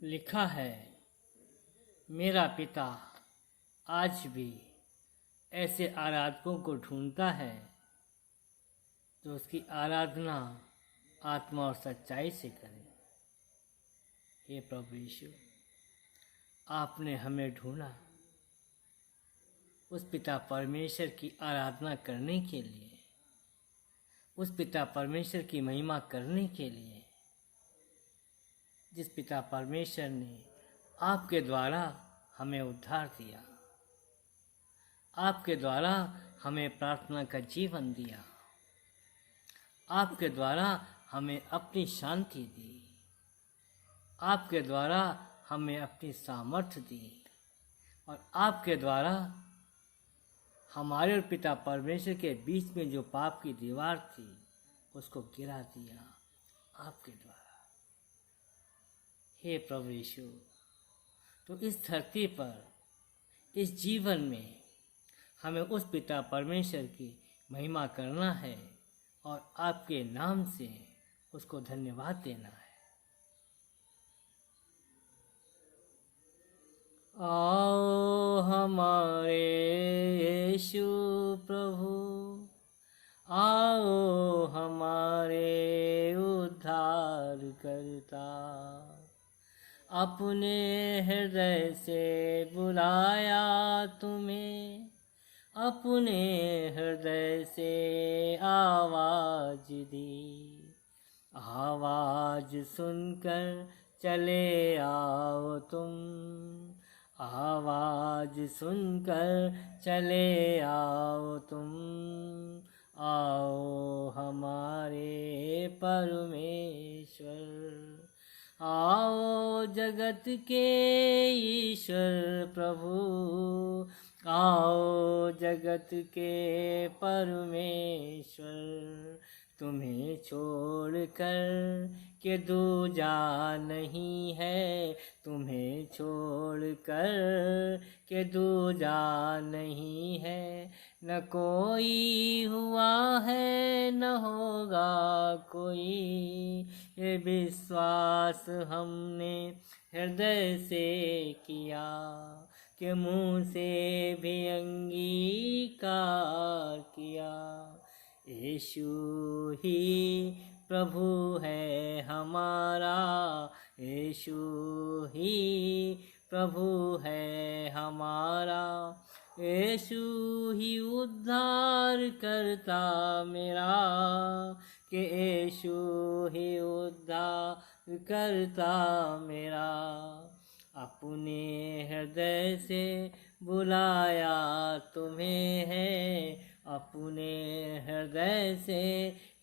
लिखा है, मेरा पिता आज भी ऐसे आराधकों को ढूंढता है जो उसकी आराधना आत्मा और सच्चाई से करें। हे प्रभु यीशु, आपने हमें ढूंढा उस पिता परमेश्वर की आराधना करने के लिए, उस पिता परमेश्वर की महिमा करने के लिए, जिस पिता परमेश्वर ने आपके द्वारा हमें उद्धार दिया, आपके द्वारा हमें प्रार्थना का जीवन दिया, आपके द्वारा हमें अपनी शांति दी, आपके द्वारा हमें अपनी सामर्थ्य दी और आपके द्वारा हमारे और पिता परमेश्वर के बीच में जो पाप की दीवार थी उसको गिरा दिया आपके द्वारा। हे प्रभु यीशु, तो इस धरती पर, इस जीवन में हमें उस पिता परमेश्वर की महिमा करना है और आपके नाम से उसको धन्यवाद देना है। आओ हमारे यीशु प्रभु, आओ हमारे उद्धार करता, अपने हृदय से बुलाया तुम्हें, अपने हृदय से आवाज दी, आवाज सुनकर चले आओ तुम, आवाज सुनकर चले आओ तुम, आओ हमारे परमेश्वर, आओ जगत के ईश्वर प्रभु, आओ जगत के परमेश्वर, तुम्हें छोड़कर के दूजा नहीं है, तुम्हें छोड़कर के दूजा नहीं है, न कोई हुआ है न होगा कोई, ये विश्वास हमने हृदय से किया कि मुँह से भी अंगीकार किया। यीशु ही प्रभु है हमारा, यीशु ही प्रभु है हमारा, यीशु ही उद्धार करता मेरा, कि यीशु ही उद्धार करता मेरा, अपने हृदय से बुलाया तुम्हें है, अपने हृदय से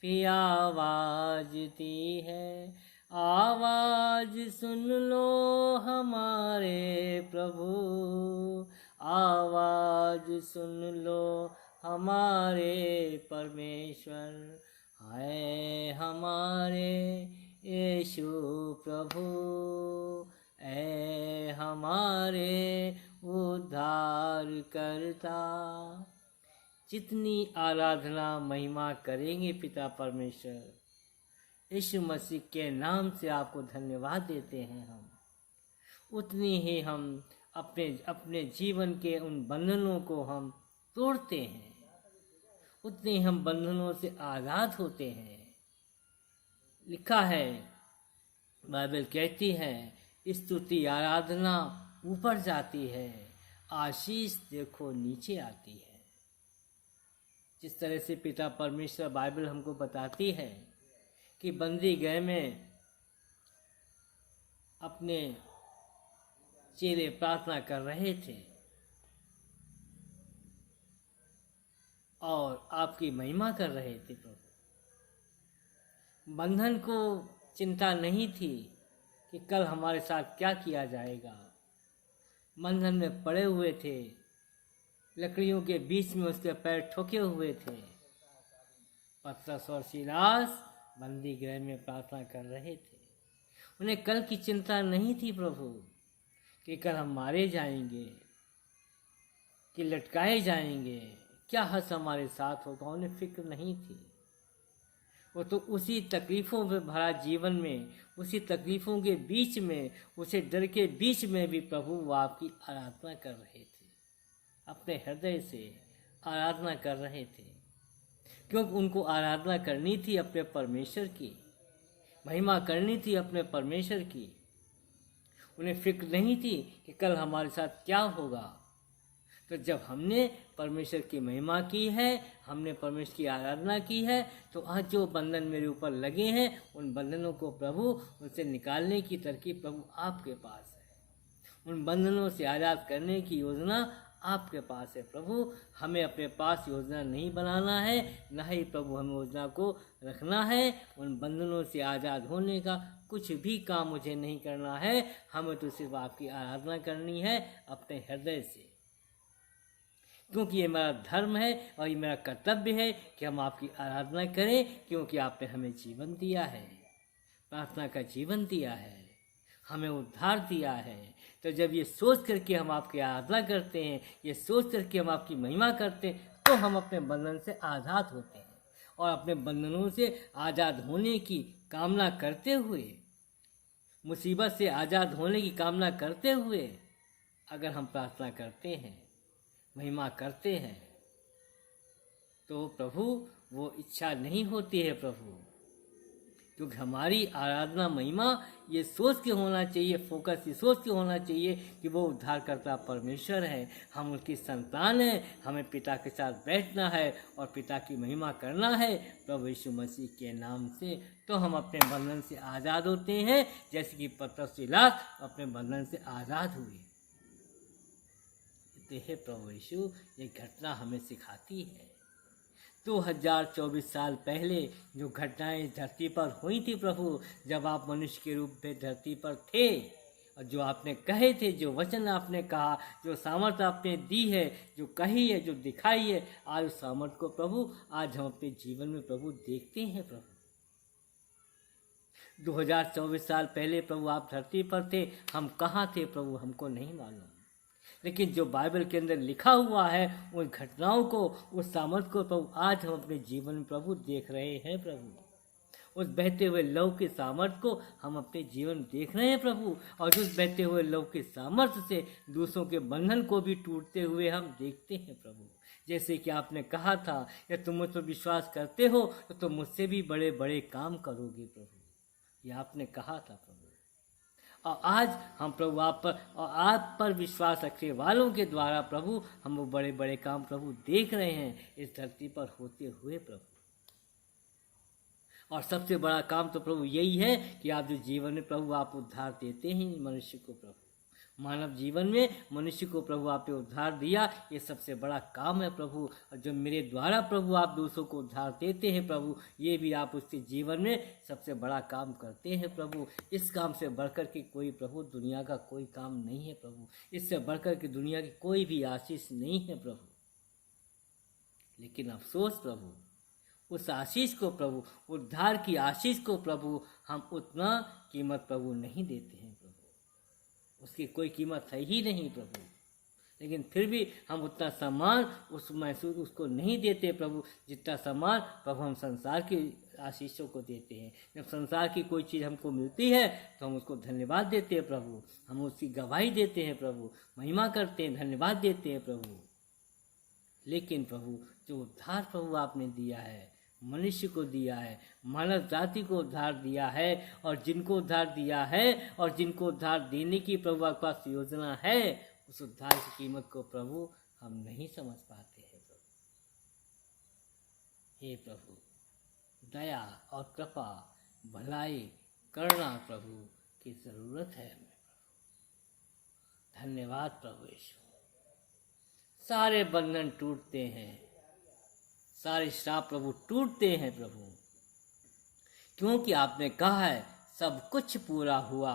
भी आवाज दी है, आवाज सुन लो हमारे प्रभु, आवाज सुन लो हमारे परमेश्वर, है हमारे यीशु प्रभु, ऐ हमारे उद्धार करता। जितनी आराधना महिमा करेंगे पिता परमेश्वर यीशु मसीह के नाम से आपको धन्यवाद देते हैं हम, उतनी ही हम अपने जीवन के उन बंधनों को हम तोड़ते हैं, उतने हम बंधनों से आज़ाद होते हैं। लिखा है, बाइबल कहती है, स्तुति आराधना ऊपर जाती है, आशीष देखो नीचे आती है। जिस तरह से पिता परमेश्वर बाइबल हमको बताती है कि बंदी गृह में अपने चेले प्रार्थना कर रहे थे और आपकी महिमा कर रहे थे प्रभु। बंधन को चिंता नहीं थी कि कल हमारे साथ क्या किया जाएगा। बंधन में पड़े हुए थे, लकड़ियों के बीच में उसके पैर ठोके हुए थे। पतरस और सीलास बंदी गृह में प्रार्थना कर रहे थे। उन्हें कल की चिंता नहीं थी प्रभु, कि कल हम मारे जाएंगे, कि लटकाए जाएंगे, क्या हस हमारे साथ होगा, उन्हें फिक्र नहीं थी। वो तो उसी तकलीफ़ों में भरा जीवन में, उसी तकलीफ़ों के बीच में, उसे डर के बीच में भी प्रभु वो आपकी आराधना कर रहे थे, अपने हृदय से आराधना कर रहे थे, क्योंकि उनको आराधना करनी थी अपने परमेश्वर की, महिमा करनी थी अपने परमेश्वर की। उन्हें फिक्र नहीं थी कि कल हमारे साथ क्या होगा। तो जब हमने परमेश्वर की महिमा की है, हमने परमेश्वर की आराधना की है, तो आज जो बंधन मेरे ऊपर लगे हैं, उन बंधनों को प्रभु उनसे निकालने की तरकीब प्रभु आपके पास है। उन बंधनों से आज़ाद करने की योजना आपके पास है प्रभु। हमें अपने पास योजना नहीं बनाना है, ना ही प्रभु हमें योजना को रखना है। उन बंधनों से आज़ाद होने का कुछ भी काम मुझे नहीं करना है। हमें तो सिर्फ आपकी आराधना करनी है अपने हृदय से, क्योंकि ये मेरा धर्म है और ये मेरा कर्तव्य है कि हम आपकी आराधना करें, क्योंकि आपने हमें जीवन दिया है, प्रार्थना का जीवन दिया है, हमें उद्धार दिया है। तो जब ये सोच करके हम आपकी आराधना करते हैं, ये सोच करके हम आपकी महिमा करते हैं, तो हम अपने बंधन से आज़ाद होते हैं। और अपने बंधनों से आज़ाद होने की कामना करते हुए, मुसीबत से आज़ाद होने की कामना करते हुए अगर हम प्रार्थना करते हैं, महिमा करते हैं, तो प्रभु वो इच्छा नहीं होती है प्रभु, क्योंकि हमारी आराधना महिमा ये सोच के होना चाहिए, फोकस ये सोच के होना चाहिए कि वो उद्धारकर्ता परमेश्वर है, हम उसकी संतान हैं, हमें पिता के साथ बैठना है और पिता की महिमा करना है प्रभु यीशु मसीह के नाम से। तो हम अपने बंधन से आज़ाद होते हैं, जैसे कि पतरस सीलास अपने बंधन से आज़ाद हुए। हे प्रभु यीशु, ये घटना हमें सिखाती है 2024 साल पहले जो घटनाएं इस धरती पर हुई थी प्रभु, जब आप मनुष्य के रूप में धरती पर थे, और जो आपने कहे थे, जो वचन आपने कहा, जो सामर्थ आपने दी है, जो कही है, जो दिखाई है, आज उस सामर्थ को प्रभु आज हम अपने जीवन में प्रभु देखते हैं प्रभु। 2024 साल पहले प्रभु आप धरती पर थे, हम कहाँ थे प्रभु हमको नहीं मालूम, लेकिन जो बाइबल के अंदर लिखा हुआ है उन घटनाओं को, उस सामर्थ को प्रभु आज हम अपने जीवन में प्रभु देख रहे हैं प्रभु। उस बहते हुए लव के सामर्थ को हम अपने जीवन में देख रहे हैं प्रभु, और उस बहते हुए लव के सामर्थ्य से दूसरों के बंधन को भी टूटते हुए हम देखते हैं प्रभु। जैसे कि आपने कहा था, या तुम मुझ पर विश्वास करते हो तो तुम मुझसे भी बड़े बड़े काम करोगे प्रभु, ये आपने कहा था प्रभु। और आज हम प्रभु आप पर और आप पर विश्वास रखने वालों के द्वारा प्रभु हम वो बड़े बड़े काम प्रभु देख रहे हैं इस धरती पर होते हुए प्रभु। और सबसे बड़ा काम तो प्रभु यही है कि आप जो जीवन में प्रभु आप उद्धार देते हैं मनुष्य को प्रभु, मानव जीवन में मनुष्य को प्रभु आपने उद्धार दिया, ये सबसे बड़ा काम है प्रभु। और जो मेरे द्वारा प्रभु आप दूसरों को उद्धार देते हैं प्रभु, ये भी आप उसके जीवन में सबसे बड़ा काम करते हैं प्रभु। इस काम से बढ़कर के कोई प्रभु दुनिया का कोई काम नहीं है प्रभु, इससे बढ़कर के दुनिया की कोई भी आशीष नहीं है प्रभु। लेकिन अफसोस प्रभु, उस आशीष को प्रभु, उद्धार की आशीष को प्रभु हम उतना कीमत प्रभु नहीं देते हैं प्रभु, उसकी कोई कीमत है ही नहीं प्रभु। लेकिन फिर भी हम उतना सम्मान उस महसूस उसको नहीं देते प्रभु, जितना सम्मान प्रभु हम संसार की आशीषों को देते हैं। जब संसार की कोई चीज़ हमको मिलती है तो हम उसको धन्यवाद देते हैं प्रभु, हम उसकी गवाही देते हैं प्रभु, महिमा करते हैं, धन्यवाद देते हैं प्रभु। लेकिन प्रभु जो उद्धार प्रभु आपने दिया है, मनुष्य को दिया है, मानव जाति को उद्धार दिया है, और जिनको उद्धार दिया है और जिनको उद्धार देने की प्रभु आपके पास योजना है, उस उद्धार की कीमत को प्रभु हम नहीं समझ पाते हैं प्रभु। हे प्रभु, दया और कृपा, भलाई, करुणा प्रभु की जरूरत है हमें प्रभु। धन्यवाद प्रभु यीशु। सारे बंधन टूटते हैं, सारे श्राप प्रभु टूटते हैं प्रभु, क्योंकि आपने कहा है सब कुछ पूरा हुआ।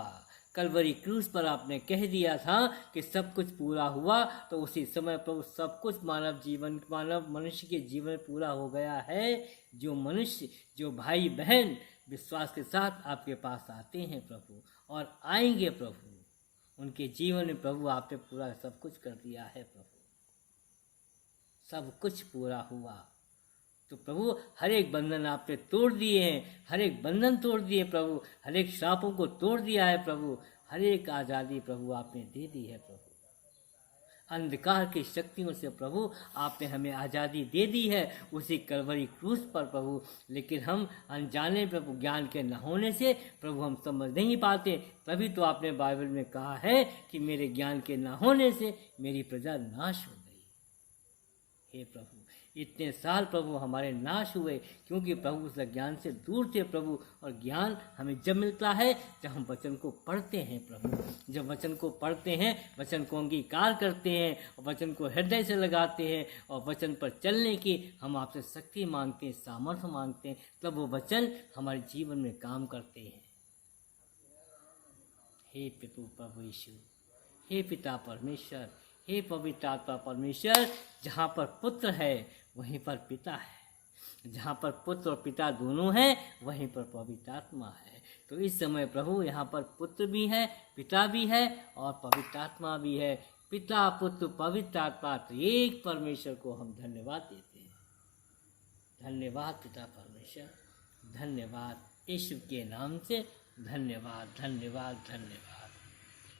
कलवरी क्रूस पर आपने कह दिया था कि सब कुछ पूरा हुआ, तो उसी समय प्रभु सब कुछ मानव मनुष्य के जीवन में पूरा हो गया है। जो मनुष्य, जो भाई बहन विश्वास के साथ आपके पास आते हैं प्रभु और आएंगे प्रभु, उनके जीवन में प्रभु आपने पूरा सब कुछ कर दिया है प्रभु, सब कुछ पूरा हुआ। तो प्रभु हर एक बंधन आपने तोड़ दिए हैं, हर एक बंधन तोड़ दिए प्रभु, हर एक श्रापों को तोड़ दिया है प्रभु, हर एक आज़ादी प्रभु आपने दे दी है प्रभु। अंधकार की शक्तियों से प्रभु आपने हमें आज़ादी दे दी है उसी कलवरी क्रूस पर प्रभु। लेकिन हम अनजाने प्रभु, ज्ञान के न होने से प्रभु हम समझ नहीं पाते। तभी तो आपने बाइबल में कहा है कि मेरे ज्ञान के न होने से मेरी प्रजा नाश हो गई। हे प्रभु, इतने साल प्रभु हमारे नाश हुए क्योंकि प्रभु उस ज्ञान से दूर थे प्रभु। और ज्ञान हमें जब मिलता है जब हम वचन को पढ़ते हैं प्रभु, जब वचन को पढ़ते हैं, वचन को अंगीकार करते हैं और वचन को हृदय से लगाते हैं और वचन पर चलने की हम आपसे शक्ति मांगते हैं, सामर्थ्य मांगते हैं, तब वो वचन हमारे जीवन में काम करते हैं। हे पितु प्रभु यीशु, हे पिता परमेश्वर, हे पवित्र आत्मा परमेश्वर, जहाँ पर पुत्र है वहीं पर पिता है, जहाँ पर पुत्र और पिता दोनों हैं वहीं पर पवित्र आत्मा है। तो इस समय प्रभु यहाँ पर पुत्र भी है, पिता भी है और पवित्र आत्मा भी है। पिता, पुत्र, पवित्र आत्मा एक परमेश्वर को हम धन्यवाद देते हैं। धन्यवाद पिता परमेश्वर, धन्यवाद यीशु के नाम से, धन्यवाद धन्यवाद धन्यवाद।